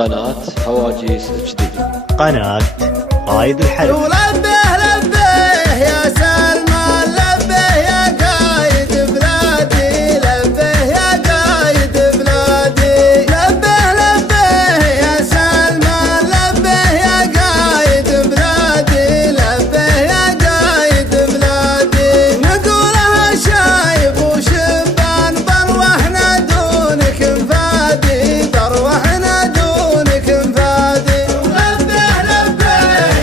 قناة هواجيس جديد. قناة قايد الحرب. ولبه لبه يا سلمان، لبه يا قايد بلادي، لبه يا قايد بلادي، لبه لبه يا سلمان، لبه يا قايد بلادي، لبه يا قايد بلادي. نقولها شايب وشبان، بروحنا دونك مفادي، بروحنا دونك مفادي. لبه لبه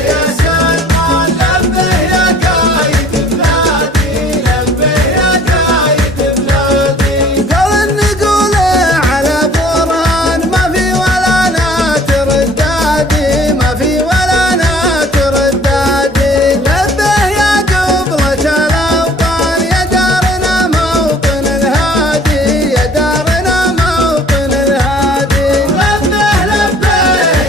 يا سلمان، لبه يا قايد بلادي، لبه يا قايد بلادي. قال نقوله على برهان، ما في ولا ناتر الدادي، ما في ولا ناتر الدادي. لبه يا قبلة الأوطان، يا دارنا موطن الهادي، يا دارنا موطن الهادي. لبه لبه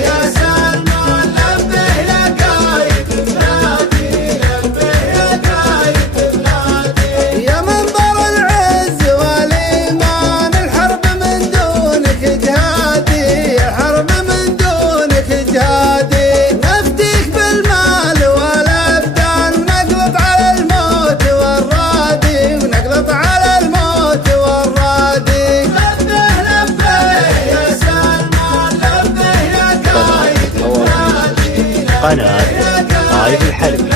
يا سلمان، لبه يا قايد بلادي، لبه يا قايد بلادي. يا منبر العز والإيمان، الحرب من دونك جهادي، الحرب من دونك جهادي. نفديك بالمال والأبدان، ونقلط على الموت والرادي، ونقلط على الموت والرادي. لبه لبه يا سلمان، لبه يا قايد بلادي، قناة قايد الحرب.